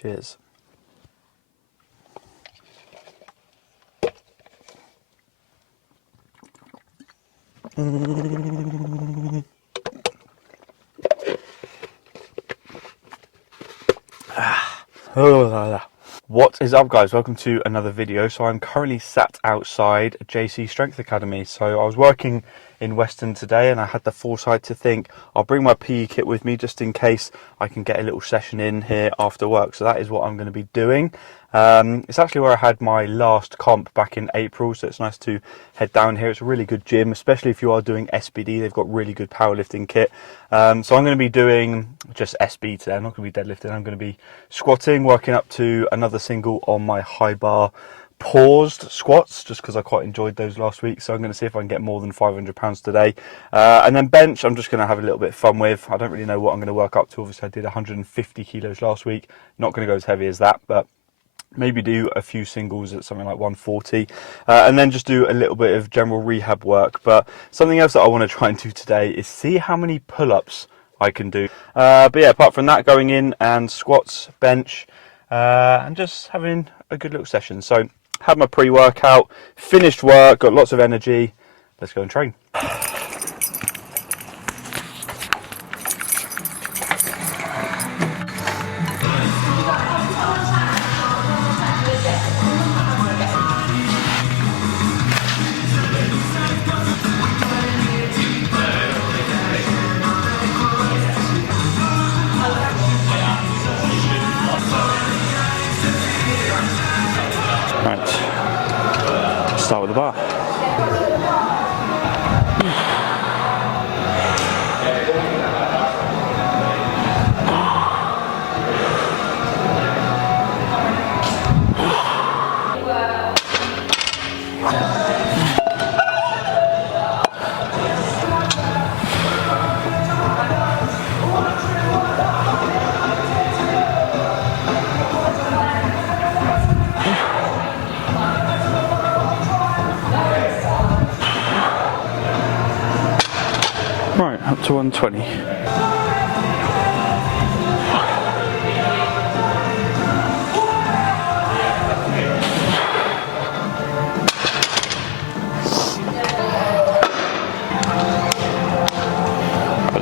Cheers. What is up, guys? Welcome to another video. So I'm currently sat outside JC Strength Academy. So I was working in Weston today and I had the foresight to think I'll bring my PE kit with me just in case I can get a little session in here after work. So that is what I'm going to be doing. It's actually where I had my last comp back in April, so it's nice to head down here. It's a really good gym, especially if you are doing SBD. They've got really good powerlifting kit. So I'm going to be doing just SB today. I'm not going to be deadlifting. I'm going to be squatting, working up to another single on my high bar paused squats, just because I quite enjoyed those last week. So I'm going to see if I can get more than 500 pounds today. And then bench, I'm just going to have a little bit of fun with. I don't really know what I'm going to work up to. Obviously, I did 150 kilos last week. Not going to go as heavy as that, but maybe do a few singles at something like 140, and then just do a little bit of general rehab work. But something else that I want to try and do today is see how many pull-ups I can do. But yeah, apart from that, going in and squats, bench, and just having a good little session. So had my pre-workout, finished work, got lots of energy. Let's go and train. Right, start with the bar. Right, up to 120.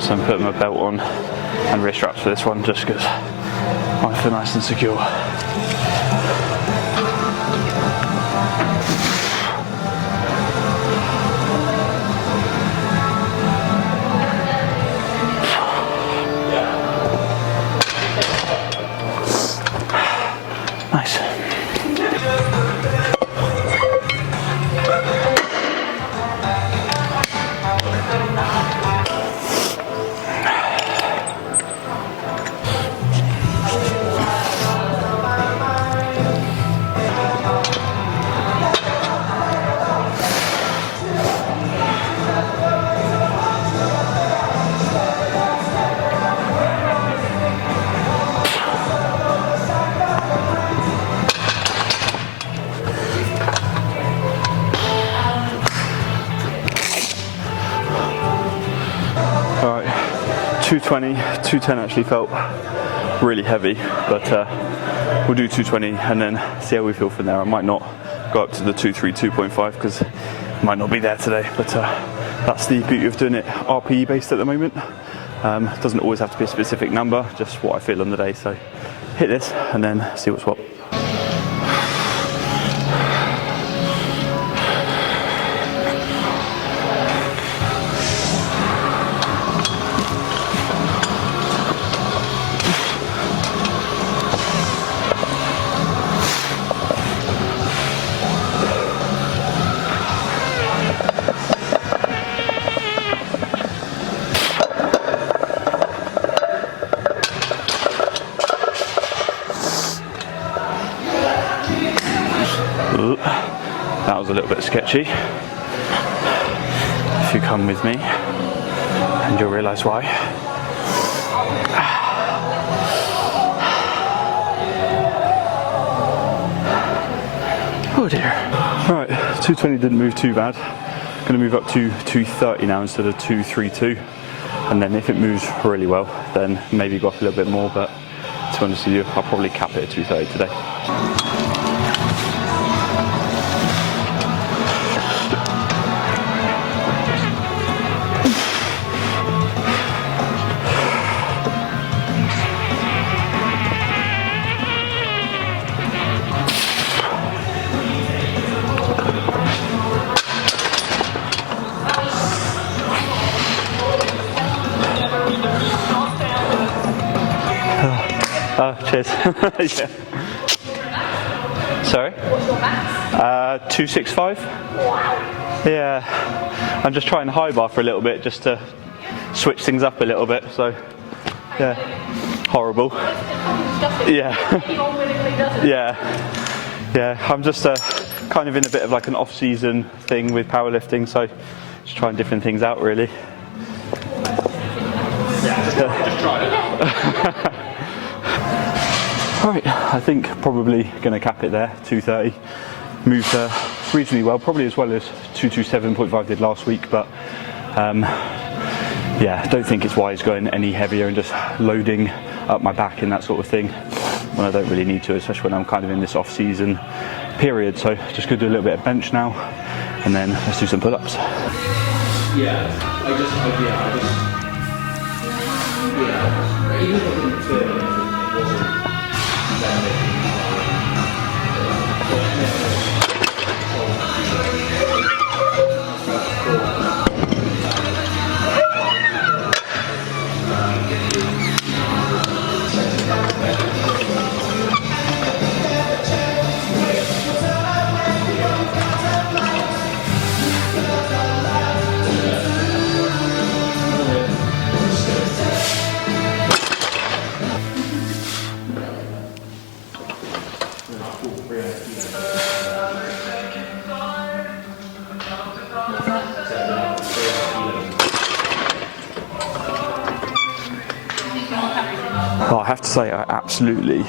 So I'm putting my belt on and wrist straps for this one just because I feel nice and secure. Nice. Alright, 220, 210 actually felt really heavy, but we'll do 220 and then see how we feel from there. I might not go up to the 2.5 because it might not be there today, but that's the beauty of doing it RPE based at the moment. It doesn't always have to be a specific number, just what I feel on the day. So hit this and then see what's what. That was a little bit sketchy. If you come with me, and you'll realise why. Oh dear. Right, 220 didn't move too bad. Going to move up to 230 now instead of 232. And then if it moves really well, then maybe go up a little bit more, but to be honest with you, I'll probably cap it at 230 today. Cheers. Yeah. Sorry? What's your max? 265. Wow. Yeah. I'm just trying high bar for a little bit just to switch things up a little bit. So, yeah. Horrible. Yeah. Yeah. Yeah. I'm just kind of in a bit of like an off-season thing with powerlifting, so just trying different things out really. Yeah. Just try it. Right, I think probably going to cap it there, 230. Moved reasonably well, probably as well as 227.5 did last week, but yeah, I don't think it's wise going any heavier and just loading up my back and that sort of thing when I don't really need to, especially when I'm kind of in this off-season period. So just going to do a little bit of bench now, and then let's do some pull-ups. Yeah, even if I didn't feel it, it wasn't. Well, I have to say I absolutely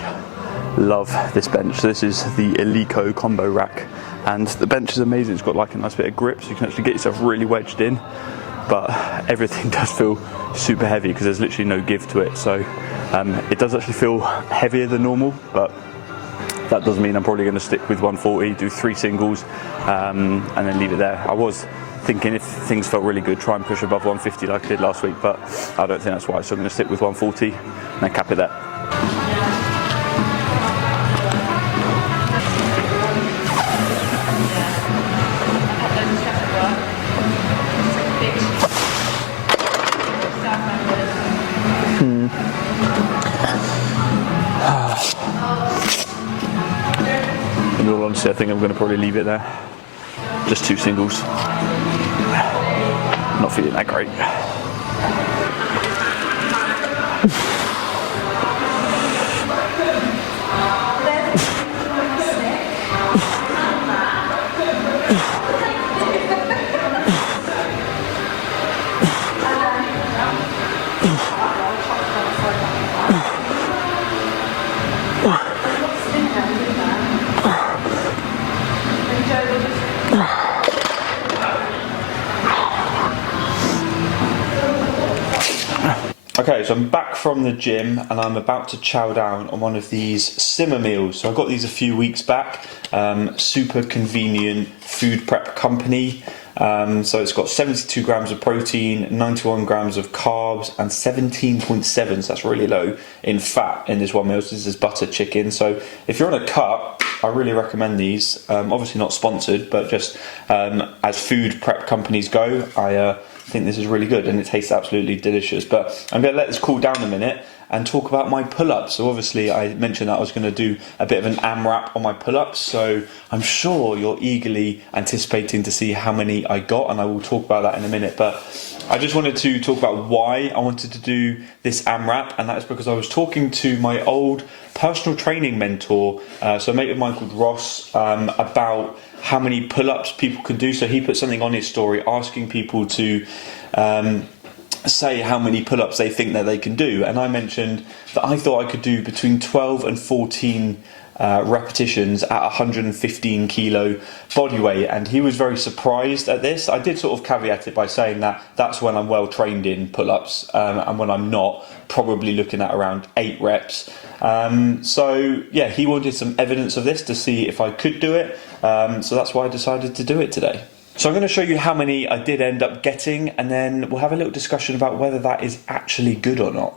love this bench. So this is the Eleiko combo rack, and the bench is amazing. It's got like a nice bit of grip, so you can actually get yourself really wedged in, but everything does feel super heavy because there's literally no give to it. So it does actually feel heavier than normal, but that does mean I'm probably going to stick with 140, do 3 singles, and then leave it there. I was thinking if things felt really good, try and push above 150 like I did last week, but I don't think that's wise, so I'm going to stick with 140 and then cap it there. In all honesty, I think I'm going to probably leave it there. Just 2 singles. Not feeling that great. Okay, so I'm back from the gym and I'm about to chow down on one of these simmer meals. So I got these a few weeks back, super convenient food prep company. So it's got 72 grams of protein, 91 grams of carbs, and 17.7, so that's really low, in fat in this one meal. So this is butter chicken. So if you're on a cut, I really recommend these. Obviously not sponsored, but just as food prep companies go, I think this is really good and it tastes absolutely delicious. But I'm going to let this cool down a minute and talk about my pull-ups. So obviously I mentioned that I was going to do a bit of an AMRAP on my pull-ups, so I'm sure you're eagerly anticipating to see how many I got, and I will talk about that in a minute. But I just wanted to talk about why I wanted to do this AMRAP, and that is because I was talking to my old personal training mentor, so a mate of mine called Ross, about how many pull-ups people can do. So he put something on his story asking people to say how many pull-ups they think that they can do, and I mentioned that I thought I could do between 12 and 14 repetitions at 115 kilo body weight, and he was very surprised at this. I did sort of caveat it by saying that that's when I'm well trained in pull-ups, and when I'm not, probably looking at around 8 reps. So yeah, he wanted some evidence of this to see if I could do it, so that's why I decided to do it today. So I'm going to show you how many I did end up getting, and then we'll have a little discussion about whether that is actually good or not.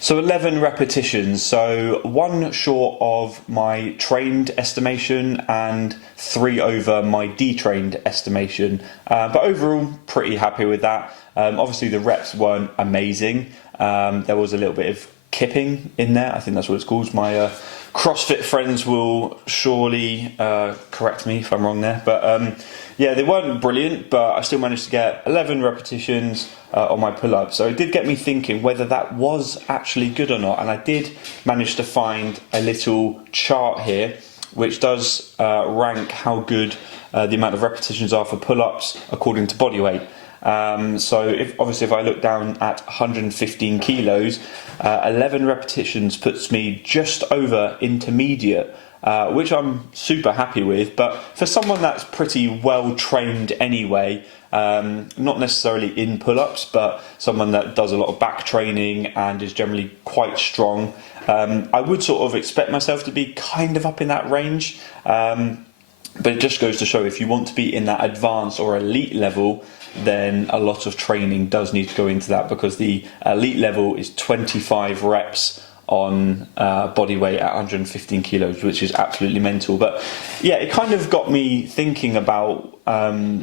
So 11 repetitions, so 1 short of my trained estimation and 3 over my detrained estimation. But overall, pretty happy with that. Obviously the reps weren't amazing. There was a little bit of kipping in there, I think that's what it's called. My CrossFit friends will surely correct me if I'm wrong there. But yeah, they weren't brilliant, but I still managed to get 11 repetitions on my pull-up. So it did get me thinking whether that was actually good or not. And I did manage to find a little chart here which does rank how good the amount of repetitions are for pull-ups according to body weight. So if I look down at 115 kilos, 11 repetitions puts me just over intermediate, which I'm super happy with. But for someone that's pretty well trained anyway, not necessarily in pull-ups, but someone that does a lot of back training and is generally quite strong, I would sort of expect myself to be kind of up in that range. But it just goes to show, if you want to be in that advanced or elite level, then a lot of training does need to go into that, because the elite level is 25 reps on body weight at 115 kilos, which is absolutely mental. But yeah, it kind of got me thinking about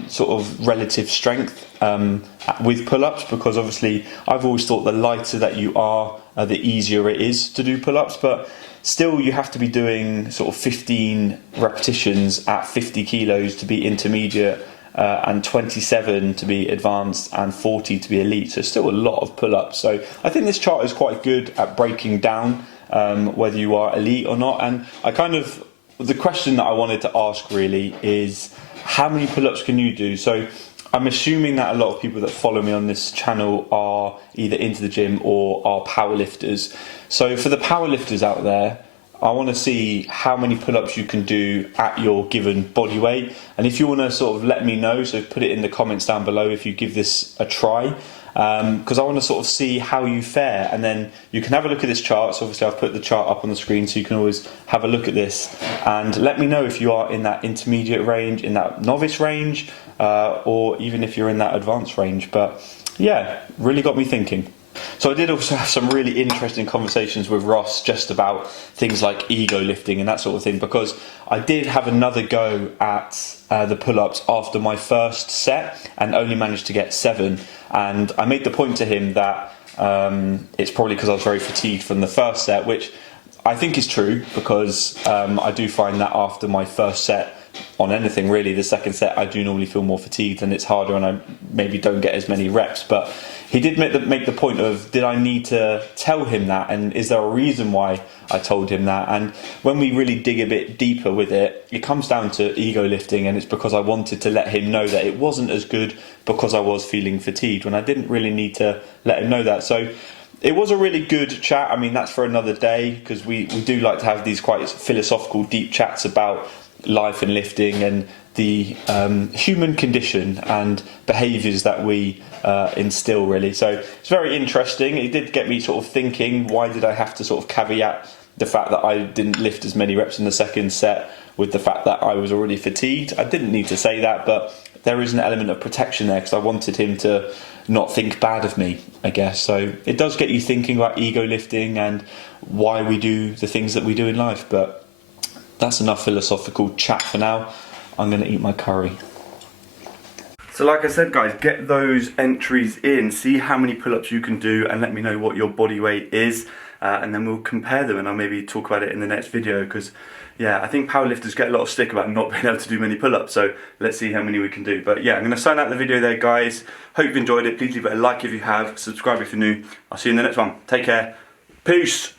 sort of relative strength with pull-ups, because obviously I've always thought the lighter that you are, the easier it is to do pull-ups, but still you have to be doing sort of 15 repetitions at 50 kilos to be intermediate, and 27 to be advanced, and 40 to be elite. So still a lot of pull-ups. So I think this chart is quite good at breaking down whether you are elite or not. And the question that I wanted to ask really is, how many pull-ups can you do? So I'm assuming that a lot of people that follow me on this channel are either into the gym or are powerlifters. So for the powerlifters out there, I want to see how many pull-ups you can do at your given body weight. And if you want to sort of let me know, so put it in the comments down below if you give this a try, because I want to sort of see how you fare. And then you can have a look at this chart. So obviously I've put the chart up on the screen, so you can always have a look at this and let me know if you are in that intermediate range, in that novice range, or even if you're in that advanced range. But yeah, really got me thinking. So I did also have some really interesting conversations with Ross just about things like ego lifting and that sort of thing, because I did have another go at the pull-ups after my first set and only managed to get 7. And I made the point to him that it's probably because I was very fatigued from the first set, which I think is true, because I do find that after my first set on anything really, the second set I do normally feel more fatigued and it's harder, and I maybe don't get as many reps. But he did make the point of, did I need to tell him that, and is there a reason why I told him that? And when we really dig a bit deeper with it, it comes down to ego lifting, and it's because I wanted to let him know that it wasn't as good because I was feeling fatigued, when I didn't really need to let him know that. So it was a really good chat. I mean, that's for another day, because we do like to have these quite philosophical, deep chats about life and lifting and the human condition and behaviours that we instill really. So it's very interesting. It did get me sort of thinking, why did I have to sort of caveat the fact that I didn't lift as many reps in the second set with the fact that I was already fatigued? I didn't need to say that, but there is an element of protection there, because I wanted him to not think bad of me, I guess. So it does get you thinking about ego lifting and why we do the things that we do in life. But that's enough philosophical chat for now. I'm going to eat my curry. So So like I said guys, get those entries in, see how many pull-ups you can do and let me know what your body weight is, and then we'll compare them and I'll maybe talk about it in the next video, because yeah, I think powerlifters get a lot of stick about not being able to do many pull-ups, so let's see how many we can do. But yeah, I'm going to sign out the video there guys. Hope you've enjoyed it. Please leave it a like if you have, subscribe if you're new. I'll see you in the next one. Take care. Peace.